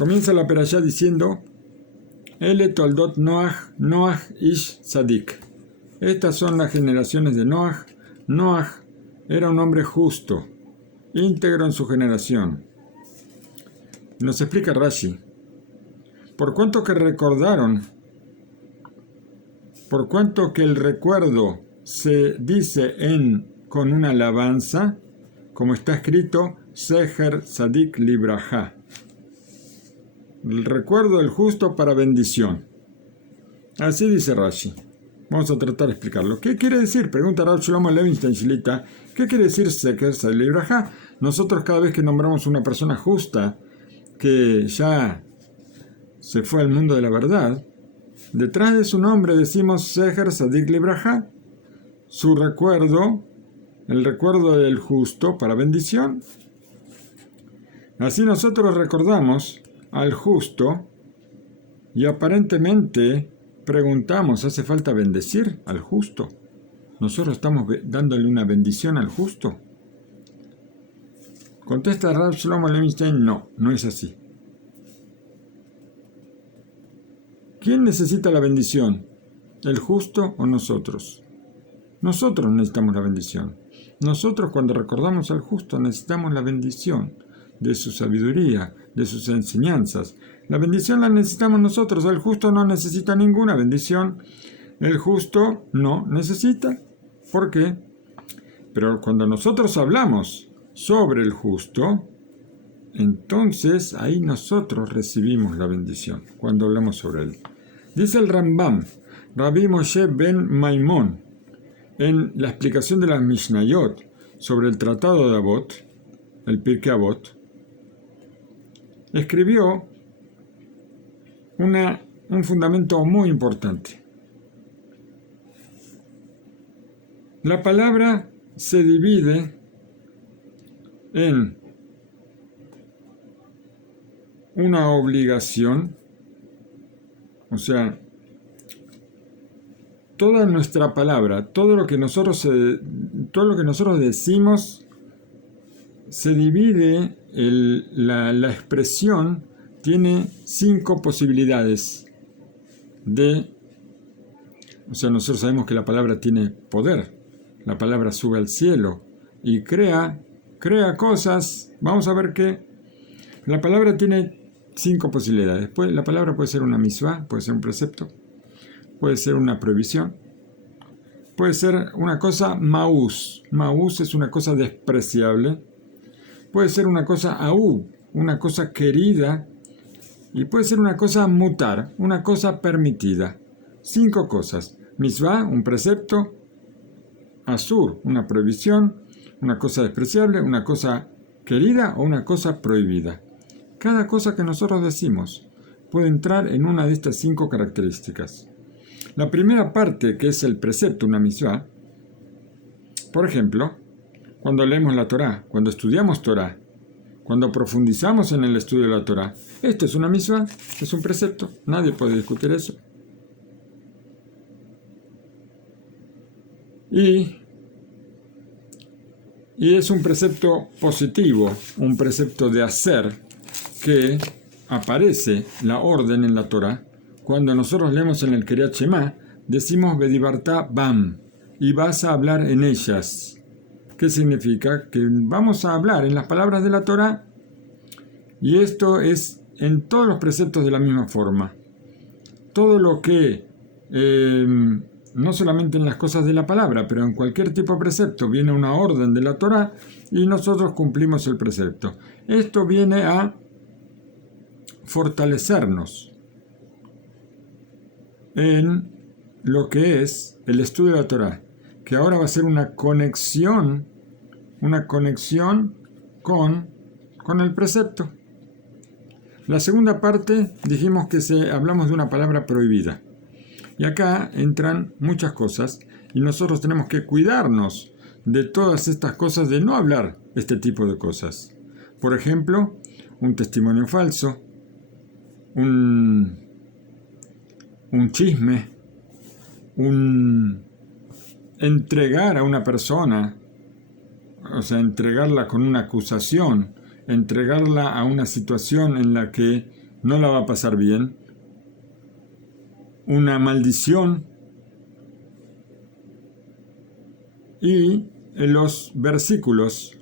Comienza la perashá diciendo: Ele toldot Noach, Noach ish Sadik. Estas son las generaciones de Noach. Noach era un hombre justo, íntegro en su generación. Nos explica Rashi: por cuanto que el recuerdo se dice con una alabanza, como está escrito, Seher Sadik Libraja. El recuerdo del justo para bendición. Así dice Rashi. Vamos a tratar de explicarlo. ¿Qué quiere decir? Pregunta Rav Shlomo Levinstein Shilita. ¿Qué quiere decir Seher Sadik Libraja? Nosotros cada vez que nombramos una persona justa que ya se fue al mundo de la verdad, detrás de su nombre decimos Seher Sadik Libraja. Su recuerdo, el recuerdo del justo para bendición. Así nosotros recordamos al justo y aparentemente preguntamos, ¿hace falta bendecir al justo? ¿Nosotros estamos dándole una bendición al justo? Contesta Rav Shlomo Levinstein, no es así. ¿Quién necesita la bendición? ¿El justo o nosotros? Nosotros necesitamos la bendición. Nosotros cuando recordamos al justo necesitamos la bendición de su sabiduría, de sus enseñanzas. La bendición la necesitamos nosotros. El justo no necesita ninguna bendición. El justo no necesita. ¿Por qué? Pero cuando nosotros hablamos sobre el justo, entonces ahí nosotros recibimos la bendición, cuando hablamos sobre él. Dice el Rambam, Rabbi Moshe ben Maimón, en la explicación de las Mishnayot sobre el Tratado de Avot, el Pirkei Avot, escribió un fundamento muy importante. La palabra se divide en una obligación, o sea, toda nuestra palabra, todo lo que nosotros decimos, se divide, la expresión tiene 5 posibilidades o sea, nosotros sabemos que la palabra tiene poder, la palabra sube al cielo y crea cosas. Vamos a ver que la palabra tiene 5 posibilidades. Después, la palabra puede ser una misvá, puede ser un precepto, puede ser una prohibición, puede ser una cosa maús. Maús es una cosa despreciable. Puede ser una cosa aú, una cosa querida. Y puede ser una cosa mutar, una cosa permitida. 5 cosas. Misvá, un precepto. Asur, una prohibición. Una cosa despreciable, una cosa querida o una cosa prohibida. Cada cosa que nosotros decimos puede entrar en una de estas 5 características. La primera parte, que es el precepto, una misvá, por ejemplo, cuando leemos la Torá, cuando estudiamos Torá, cuando profundizamos en el estudio de la Torá, esto es una misvá, es un precepto, nadie puede discutir eso. Y es un precepto positivo, un precepto de hacer, que aparece la orden en la Torá. Cuando nosotros leemos en el Kriyat Shema, decimos Vedibartá Bam, y vas a hablar en ellas. ¿Qué significa? Que vamos a hablar en las palabras de la Torá, y esto es en todos los preceptos de la misma forma. Todo lo que, no solamente en las cosas de la palabra, pero en cualquier tipo de precepto, viene una orden de la Torá, y nosotros cumplimos el precepto. Esto viene a fortalecernos en lo que es el estudio de la Torá, que ahora va a ser una conexión con el precepto. La segunda parte dijimos que hablamos de una palabra prohibida, y acá entran muchas cosas y nosotros tenemos que cuidarnos de todas estas cosas, de no hablar este tipo de cosas. Por ejemplo, un testimonio falso, un chisme, entregar a una persona, o sea, entregarla con una acusación, entregarla a una situación en la que no la va a pasar bien. Una maldición. Y los versículos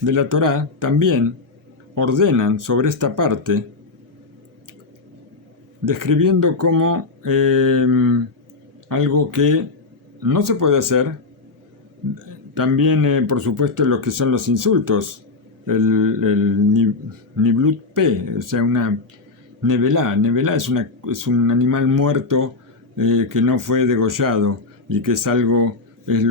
de la Torá también ordenan sobre esta parte, describiendo como algo que no se puede hacer. También, por supuesto, lo que son los insultos, el niblut pe, o sea, una nevelá. Nevelá es un animal muerto que no fue degollado y que es algo, es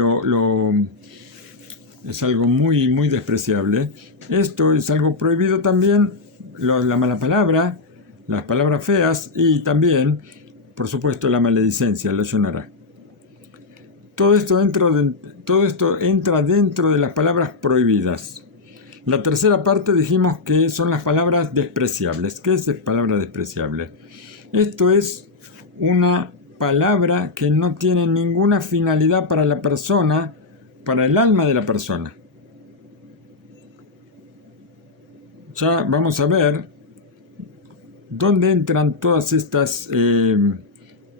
algo muy, muy despreciable. Esto es algo prohibido también, la mala palabra, las palabras feas y también, por supuesto, la maledicencia, la lashon-hara. Todo esto entra dentro de las palabras prohibidas. La tercera parte dijimos que son las palabras despreciables. ¿Qué es palabra despreciable? Esto es una palabra que no tiene ninguna finalidad para la persona, para el alma de la persona. Ya vamos a ver dónde entran todas estas,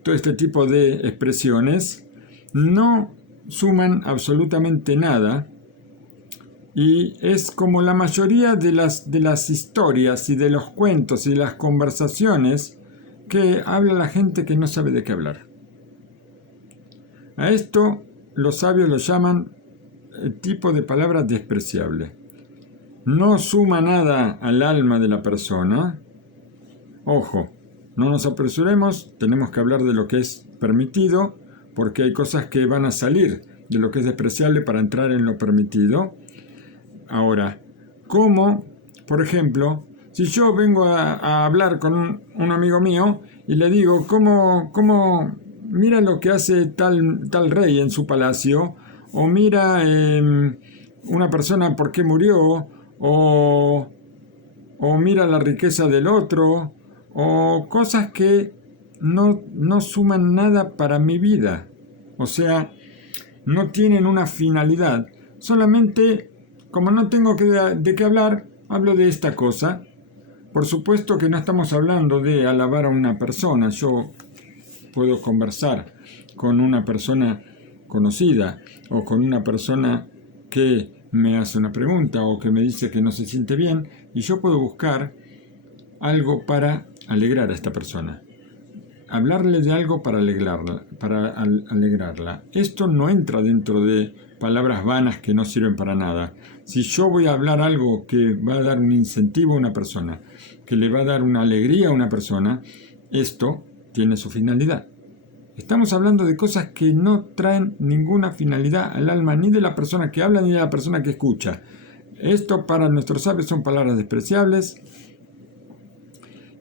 todo este tipo de expresiones. No suman absolutamente nada y es como la mayoría de las historias y de los cuentos y de las conversaciones que habla la gente que no sabe de qué hablar. A esto los sabios lo llaman tipo de palabra despreciable. No suma nada al alma de la persona. Ojo, no nos apresuremos, tenemos que hablar de lo que es permitido, porque hay cosas que van a salir de lo que es despreciable para entrar en lo permitido. Ahora, ¿cómo? Por ejemplo, si yo vengo a hablar con un amigo mío y le digo, ¿cómo mira lo que hace tal rey en su palacio? O mira una persona por qué murió, o mira la riqueza del otro, o cosas que no suman nada para mi vida. O sea, no tienen una finalidad. Solamente, como no tengo de qué hablar, hablo de esta cosa. Por supuesto que no estamos hablando de alabar a una persona. Yo puedo conversar con una persona conocida o con una persona que me hace una pregunta o que me dice que no se siente bien y yo puedo buscar algo para alegrar a esta persona. Hablarle de algo para alegrarla. Esto no entra dentro de palabras vanas que no sirven para nada. Si yo voy a hablar algo que va a dar un incentivo a una persona, que le va a dar una alegría a una persona, esto tiene su finalidad. Estamos hablando de cosas que no traen ninguna finalidad al alma ni de la persona que habla ni de la persona que escucha. Esto para nuestros sabios son palabras despreciables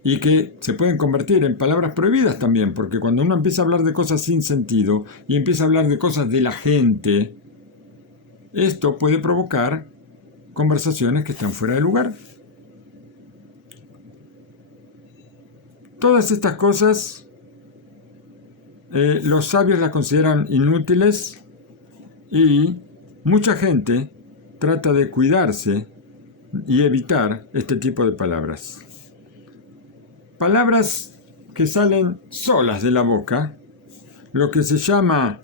y que se pueden convertir en palabras prohibidas también, porque cuando uno empieza a hablar de cosas sin sentido y empieza a hablar de cosas de la gente, esto puede provocar conversaciones que están fuera de lugar. Todas estas cosas los sabios las consideran inútiles y mucha gente trata de cuidarse y evitar este tipo de palabras. Palabras que salen solas de la boca, lo que se llama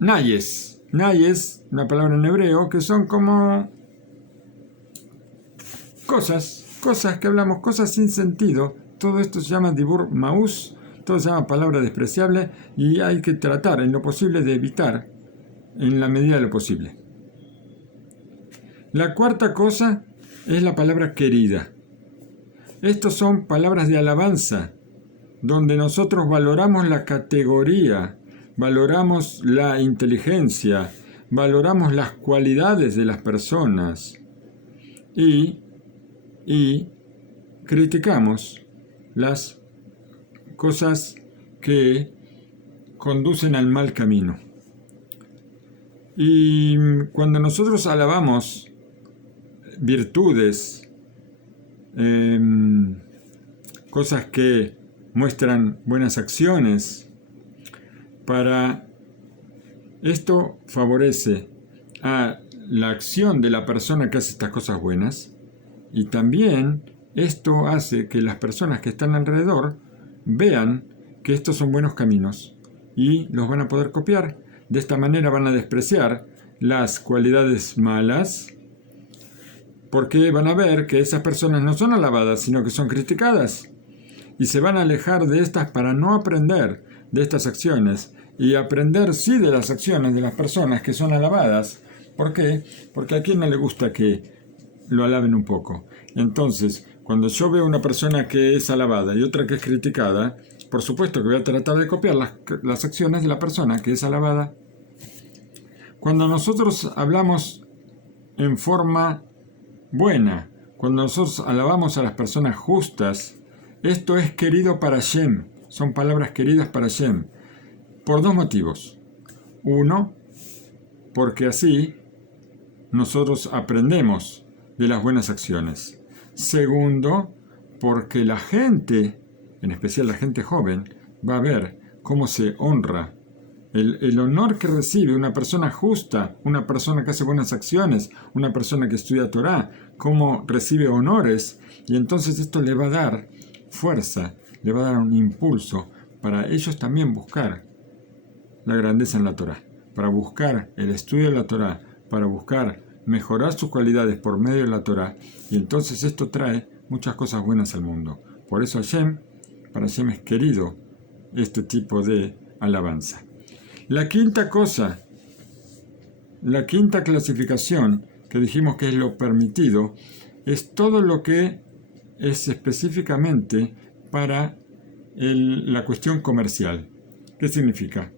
nayes. Nayes, una palabra en hebreo, que son como cosas que hablamos, cosas sin sentido. Todo esto se llama dibur maús, todo se llama palabra despreciable y hay que tratar en lo posible de evitar en la medida de lo posible. La cuarta cosa es la palabra querida. Estos son palabras de alabanza, donde nosotros valoramos la categoría, valoramos la inteligencia, valoramos las cualidades de las personas y criticamos las cosas que conducen al mal camino. Y cuando nosotros alabamos virtudes, cosas que muestran buenas acciones, para esto favorece a la acción de la persona que hace estas cosas buenas y también esto hace que las personas que están alrededor vean que estos son buenos caminos y los van a poder copiar. De esta manera van a despreciar las cualidades malas, porque van a ver que esas personas no son alabadas, sino que son criticadas. Y se van a alejar de estas para no aprender de estas acciones y aprender sí de las acciones de las personas que son alabadas. ¿Por qué? Porque a quien no le gusta que lo alaben un poco. Entonces, cuando yo veo una persona que es alabada y otra que es criticada, por supuesto que voy a tratar de copiar las acciones de la persona que es alabada. Cuando nosotros hablamos en forma buena, cuando nosotros alabamos a las personas justas, esto es querido para Hashem, son palabras queridas para Hashem, por dos motivos. Uno, porque así nosotros aprendemos de las buenas acciones. Segundo, porque la gente, en especial la gente joven, va a ver cómo se honra. El honor que recibe una persona justa, una persona que hace buenas acciones, una persona que estudia Torah, cómo recibe honores, y entonces esto le va a dar fuerza, le va a dar un impulso para ellos también buscar la grandeza en la Torah, para buscar el estudio de la Torah, para buscar mejorar sus cualidades por medio de la Torah, y entonces esto trae muchas cosas buenas al mundo. Por eso para Hashem es querido este tipo de alabanza. La quinta cosa, la quinta clasificación que dijimos que es lo permitido, es todo lo que es específicamente para la cuestión comercial. ¿Qué significa?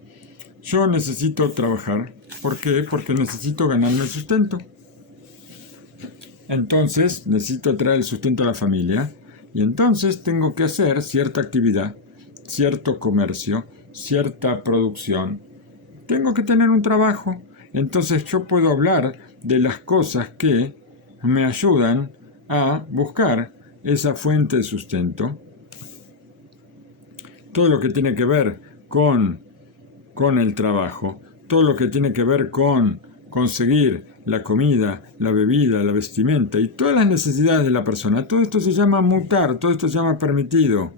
Yo necesito trabajar. ¿Por qué? Porque necesito ganarme el sustento. Entonces necesito traer el sustento a la familia y entonces tengo que hacer cierta actividad, cierto comercio, cierta producción. Tengo que tener un trabajo. Entonces yo puedo hablar de las cosas que me ayudan a buscar esa fuente de sustento. Todo lo que tiene que ver con el trabajo, todo lo que tiene que ver con conseguir la comida, la bebida, la vestimenta y todas las necesidades de la persona. Todo esto se llama mutar, todo esto se llama permitido.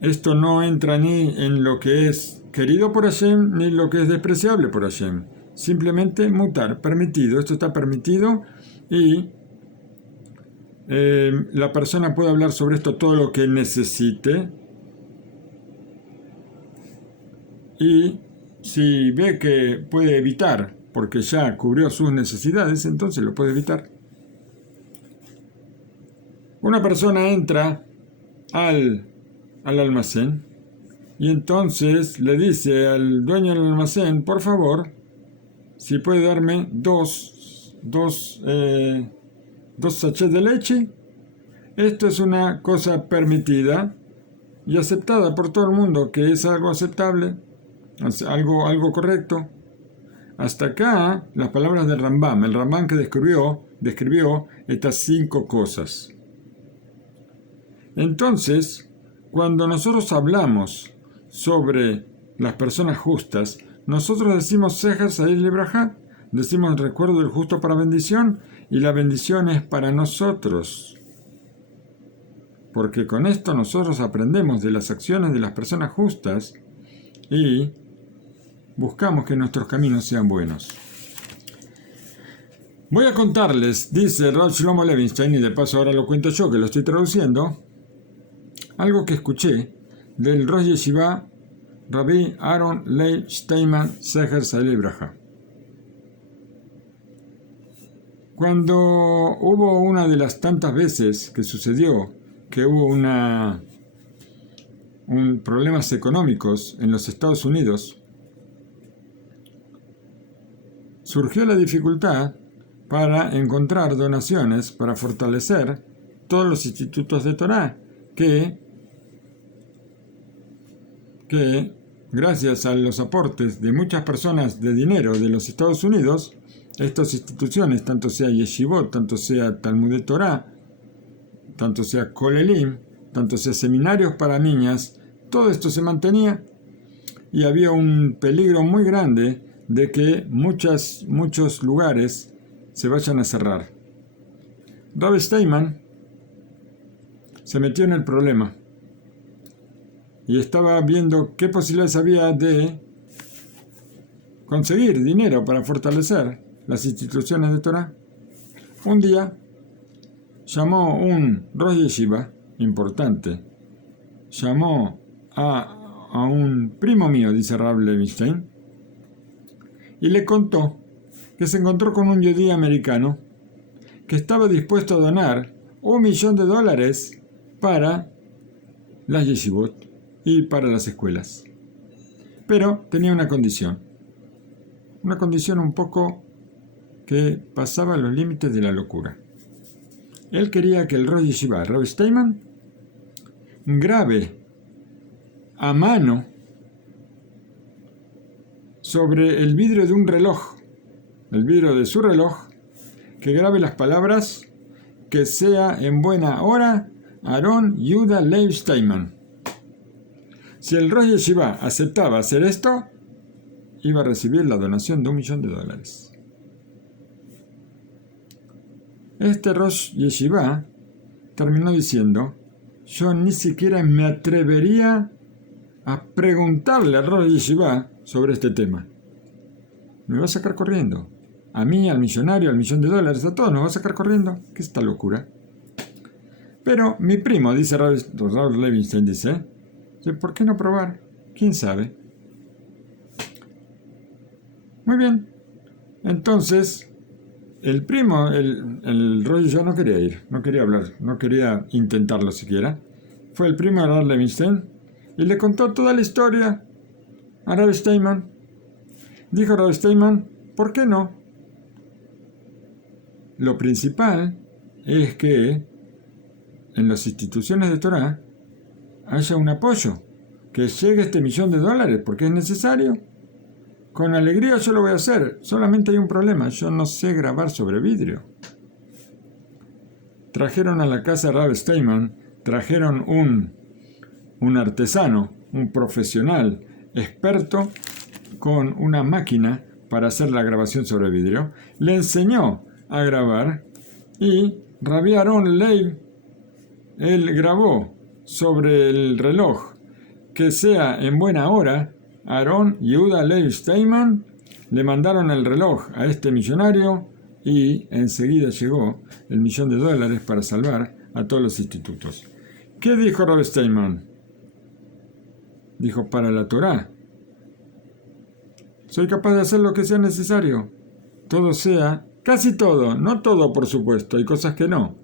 Esto no entra ni en lo que es querido por Hashem ni lo que es despreciable por Hashem. Simplemente mutar, permitido. Esto está permitido y la persona puede hablar sobre esto todo lo que necesite. Y si ve que puede evitar, porque ya cubrió sus necesidades, entonces lo puede evitar. Una persona entra al almacén y entonces le dice al dueño del almacén, por favor, si puede darme dos sachets de leche. Esto es una cosa permitida y aceptada por todo el mundo, que es algo aceptable, algo correcto. Hasta acá las palabras del Rambam, el Rambam que describió estas 5 cosas. Entonces, cuando nosotros hablamos sobre las personas justas, nosotros decimos Seher Sa'il Libraja, decimos recuerdo del justo para bendición, y la bendición es para nosotros. Porque con esto nosotros aprendemos de las acciones de las personas justas y buscamos que nuestros caminos sean buenos. Voy a contarles, dice Rav Shlomo Levinstein, y de paso ahora lo cuento yo que lo estoy traduciendo, algo que escuché del Rosh Yeshiva Rabbi Aaron Leib Steinman Seher Sa'il Libraja. Cuando hubo una de las tantas veces que sucedió que hubo problemas económicos en los Estados Unidos, surgió la dificultad para encontrar donaciones para fortalecer todos los institutos de Torah que gracias a los aportes de muchas personas de dinero de los Estados Unidos, estas instituciones, tanto sea Yeshivot, tanto sea Talmudei Torah, tanto sea Kolelim, tanto sea seminarios para niñas, todo esto se mantenía y había un peligro muy grande de que muchos lugares se vayan a cerrar. Rav Steinman se metió en el problema y estaba viendo qué posibilidades había de conseguir dinero para fortalecer las instituciones de Torah. Un día llamó un Rosh Yeshiva importante, llamó a un primo mío, dice Rav Levinstein, y le contó que se encontró con un yudí americano que estaba dispuesto a donar $1.000.000 para las yeshivot y para las escuelas. Pero tenía una condición un poco que pasaba los límites de la locura. Él quería que el Rosh Yeshiva, Rav Steinman, grabe a mano sobre el vidrio de un reloj, el vidrio de su reloj, que grabe las palabras que sea en buena hora Aarón Yehuda Leib Steinman. Si el Rosh Yeshiva aceptaba hacer esto, iba a recibir la donación de $1.000.000. Este Rosh Yeshiva terminó diciendo: yo ni siquiera me atrevería a preguntarle al Rosh Yeshiva sobre este tema. Me va a sacar corriendo. A mí, al millonario, al $1.000.000, a todos nos va a sacar corriendo. ¿Qué es esta locura? Pero mi primo, dice Rav Levinstein, dice, ¿por qué no probar? ¿Quién sabe? Muy bien. Entonces, el primo, el Rosh Yeshiva no quería ir, no quería hablar, no quería intentarlo siquiera. Fue el primo de Rav Levinstein y le contó toda la historia a Rav Steinman. Dijo Rav Steinman, ¿por qué no? Lo principal es que en las instituciones de Torah haya un apoyo, que llegue este $1.000.000, porque es necesario. Con alegría yo lo voy a hacer, solamente hay un problema, yo no sé grabar sobre vidrio. Trajeron a la casa de Rav Steinman, trajeron un artesano, un profesional, experto, con una máquina para hacer la grabación sobre vidrio, le enseñó a grabar y Rabbi Aarón Leib, él grabó sobre el reloj que sea en buena hora. Aarón Yehuda Leib Steinman le mandaron el reloj a este millonario y enseguida llegó el $1.000.000 para salvar a todos los institutos. ¿Qué dijo Rav Steinman? Dijo, para la Torah soy capaz de hacer lo que sea necesario. Todo sea, casi todo, no todo por supuesto, hay cosas que no,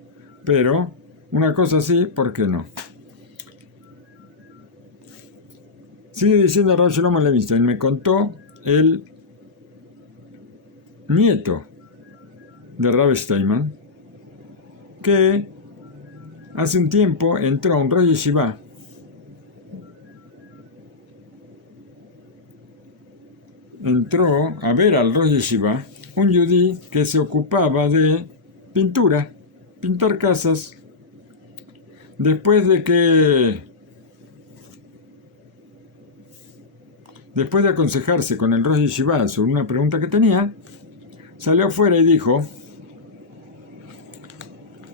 pero una cosa sí, ¿por qué no? Sigue diciendo Rav Shlomo Levinstein, me contó el nieto de Rav Steinman que hace un tiempo entró a un Rosh Yeshiva entró a ver al Rosh Yeshiva un yudí que se ocupaba de pintura, pintar casas. Después de aconsejarse con el Rosh Yeshiva sobre una pregunta que tenía, salió afuera y dijo,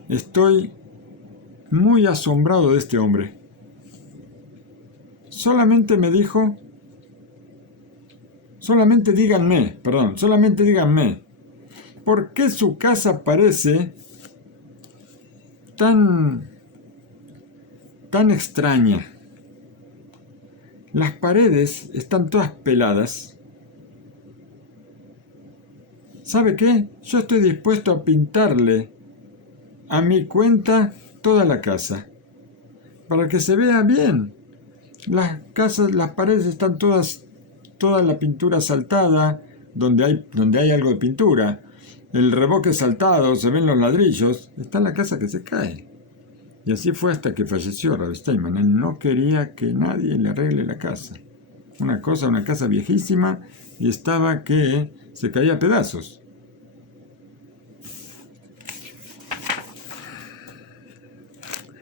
estoy muy asombrado de este hombre. Solamente díganme, ¿por qué su casa parece tan extraña? Las paredes están todas peladas. ¿Sabe qué? Yo estoy dispuesto a pintarle a mi cuenta toda la casa, para que se vea bien. Las paredes están toda la pintura saltada, donde hay algo de pintura. El revoque saltado, se ven los ladrillos. Está la casa que se cae. Y así fue hasta que falleció Rav Steinman. Él no quería que nadie le arregle la casa. Una casa viejísima, y estaba que se caía a pedazos.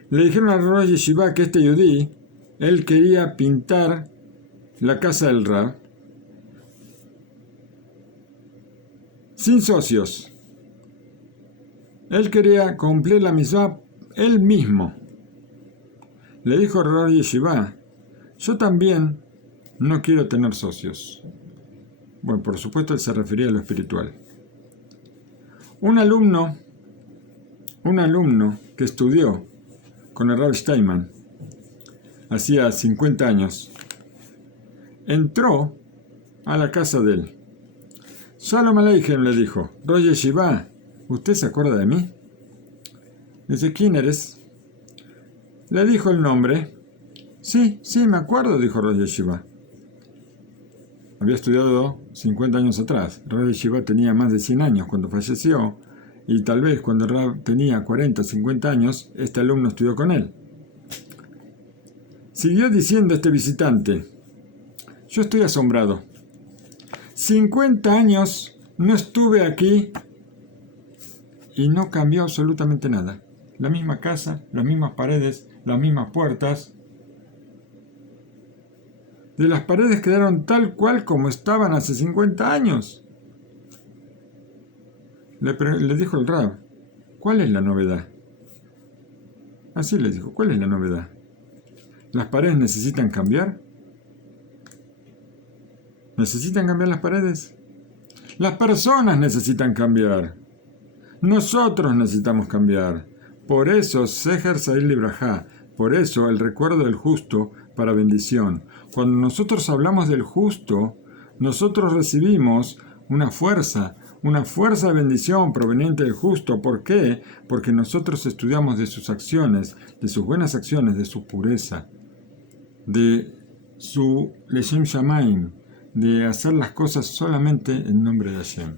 Le dijeron a Rosh Yeshiva que este yudí, él quería pintar la casa del Rab sin socios. Él quería cumplir la mitzvah él mismo. Le dijo Rosh Yeshiva, yo también no quiero tener socios. Bueno, por supuesto él se refería a lo espiritual. Un alumno que estudió con el Rav Steinman hacía 50 años, entró a la casa de él. Shalom Aleichem, le dijo, Rosh Yeshiva, ¿usted se acuerda de mí? Dice, ¿quién eres? Le dijo el nombre. Sí, me acuerdo, dijo Rosh Yeshiva. Había estudiado 50 años atrás. Rosh Yeshiva tenía más de 100 años cuando falleció, y tal vez cuando Rav tenía 40, 50 años, este alumno estudió con él. Siguió diciendo este visitante, yo estoy asombrado. 50 años no estuve aquí y no cambió absolutamente nada. La misma casa, las mismas paredes, las mismas puertas. De las paredes quedaron tal cual como estaban hace 50 años. Le dijo el Rav, ¿cuál es la novedad? Así le dijo, ¿cuál es la novedad? ¿Las paredes necesitan cambiar? ¿Necesitan cambiar las paredes? Las personas necesitan cambiar. Nosotros necesitamos cambiar. Por eso, Seher Sa'ir Librajá, por eso el recuerdo del justo para bendición. Cuando nosotros hablamos del justo, nosotros recibimos una fuerza de bendición proveniente del justo. ¿Por qué? Porque nosotros estudiamos de sus acciones, de sus buenas acciones, de su pureza, de su Leshem Shamaim, de hacer las cosas solamente en nombre de Hashem.